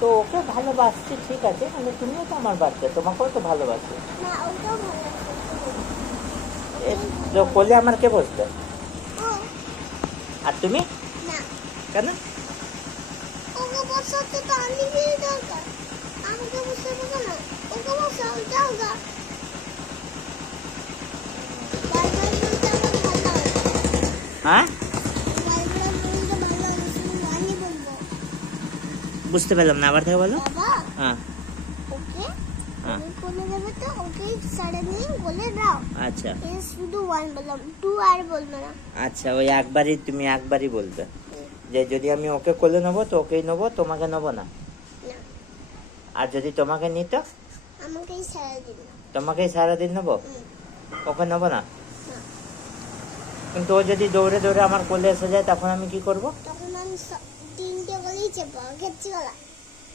তো ওকে ভালোবাসছি ঠিক আছে, মানে তুমিও তো আমার বাচ্চা, তোমাকেও তো ভালোবাসি। তো কোলে আমার কে বসবে? আর তুমি কেন? হ্যাঁ বুঝতে পারলাম না, আবার থেকে বলো। হ্যাঁ আচ্ছা আচ্ছা, ওই একবারই, তুমি একবারই বলবে যে যদি আমি ওকে কোলে নেবো তো ওকেই নেবো, তোমাকে নেবো না। আর যদি তোমাকে নিত তোমাকেই সারাদিন নেবো, ওকে নেবো না। কিন্তু ও যদি দৌড়ে দৌড়ে আমার কোলে এসে যায় তখন আমি কি করবো?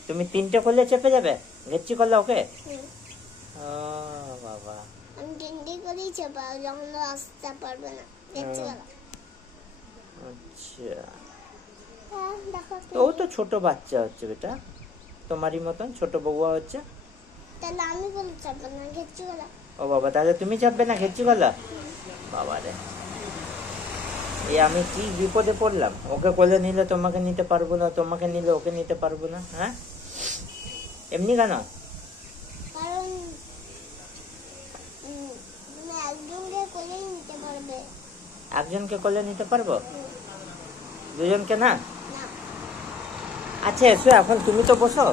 তুমি 3টে কোলে চেপে যাবে ঘেচ্ছি করলে ওকে? ও বাবা, আচ্ছা। ও তো ছোট বাচ্চা হচ্ছে বেটা, তোমারই মতন ছোট বউয়া হচ্ছে। ও বাবা, তাহলে তুমি চাপবে না ঘেচ্ছি গলা? বাবা রে, এই আমি কি বিপদে পড়লাম। ওকে কোলে নিলে তোমাকে নিতে পারবো না, তোমাকে নিলে ওকে নিতে পারবো না। হ্যাঁ এমনি কেন? একজনকে কোলে নিতে পারবো, দুজনকে না? আচ্ছা এসো, এখন তুমি তো বসো।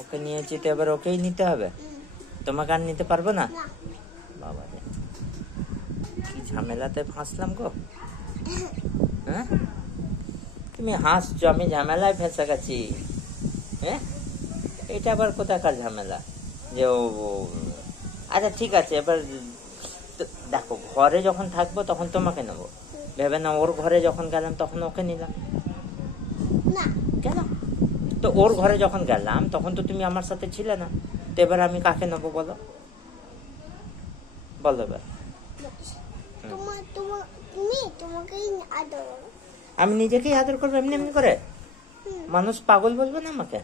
ওকে নিয়েছি তো এবার ওকেই নিতে হবে, তোমাকে আর নিতে পারবো না? বাবা রে, কি ঝামেলাতে ফাঁসলাম গো। হ্যাঁ তুমি হাসছো, আমি ঝামেলায় ফেঁসে গেছি। হ্যাঁ এটা আবার কোথাকার ঝামেলা যে ও? আচ্ছা ঠিক আছে, এবার দেখো ঘরে যখন থাকবো তখন তোমাকে নেবো ভেবে না, ওর ঘরে যখন গেলাম তখন ওকে নিলাম কেন? তো ওর ঘরে যখন গেলাম তখন তো তুমি আমার সাথে ছিলে না, তো এবার আমি কাকে নেবো বলো? বলো এবার। আমি নিজেকেই আদর করবো এমনি এমনি করে? মানুষ পাগল বলবে না আমাকে?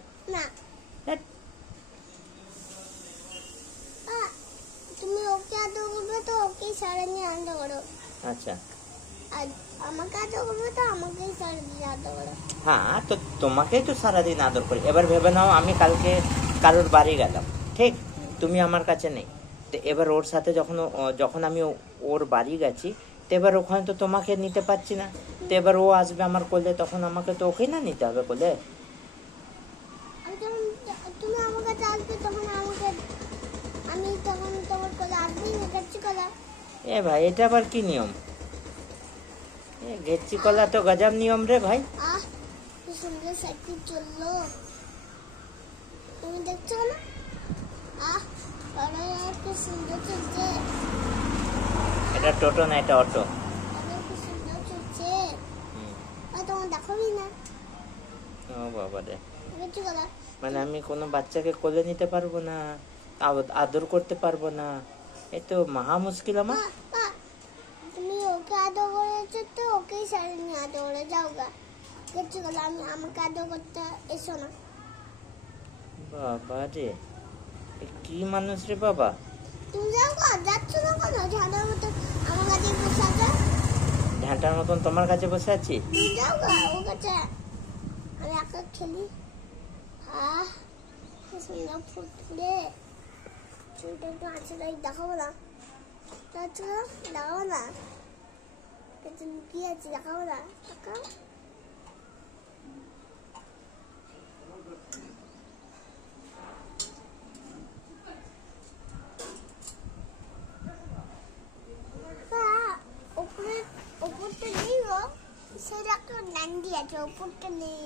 তুমি ওকে আদর করবে তো ওকেই সারাদিন আদর করো। আচ্ছা, আর আমাকে আদর করবে তো আমাকেই সারাদিন আদর করো। হ্যাঁ তো তোমাকেই তো সারাদিন আদর করি। এবার ভেবে নাও আমি কালকে কারোর বাড়ি গেলাম, ঠিক, তুমি আমার কাছে নেই, তো এবার ওর সাথে যখন আমি ওর বাড়ি গেছি তো এবার ওখানে তো তোমাকে নিতে পারছি না, তো এবার ও আসবে আমার কোলে, তখন আমাকে তো ওকেই না নিতে হবে কোলে। তুমি আমার কাছে আসবে তখন আমি তখন তোমার কোলে আসবি না, গেচ্ছি কলা। এ ভাই এটা আবার কি নিয়ম? গেচ্ছি কলা তো গজব নিয়ম রে ভাই। কি সুন্দর সাইকেল চললো, তুমি দেখছো না? কি সুন্দর চলছে। এটা টোটো না, এটা অটো। কি সুন্দর চলছে, তোমার দেখাবি না? ও বাবা রে, গেচ্ছি কলা। মানে আমি কোনো বাচ্চাকে কোলে নিতে পারবো না, আদর করতে পারবো না, এ তো মহা মুশকিল আমার। তুমি ওকে আদর করেছো তো ওকেই সারাদিন আদর করে যাও গা, গেচ্ছি কলা। আমাকে আদর করতে এসো না। বাবা রে, কি মানুষ রে বাবা। তুমি যাও গা, যাচ্ছ না কেন? ঝাঁটার মতো আমার কাছে বসে আছো। ঝাঁটার মতন তোমার কাছে বসে আছি? তুমি যাও গা ওর কাছে, আমি একা খেলি। সুন্দর ফুটফুটে চুলটা একটু আছে, তাই দেখাবো না, দেখাবো না, কি আছে দেখাবো না, দেখাও। ওপরটা নেই গো, সেটা একটা ডান্ডি আছে, ওপরটা নেই।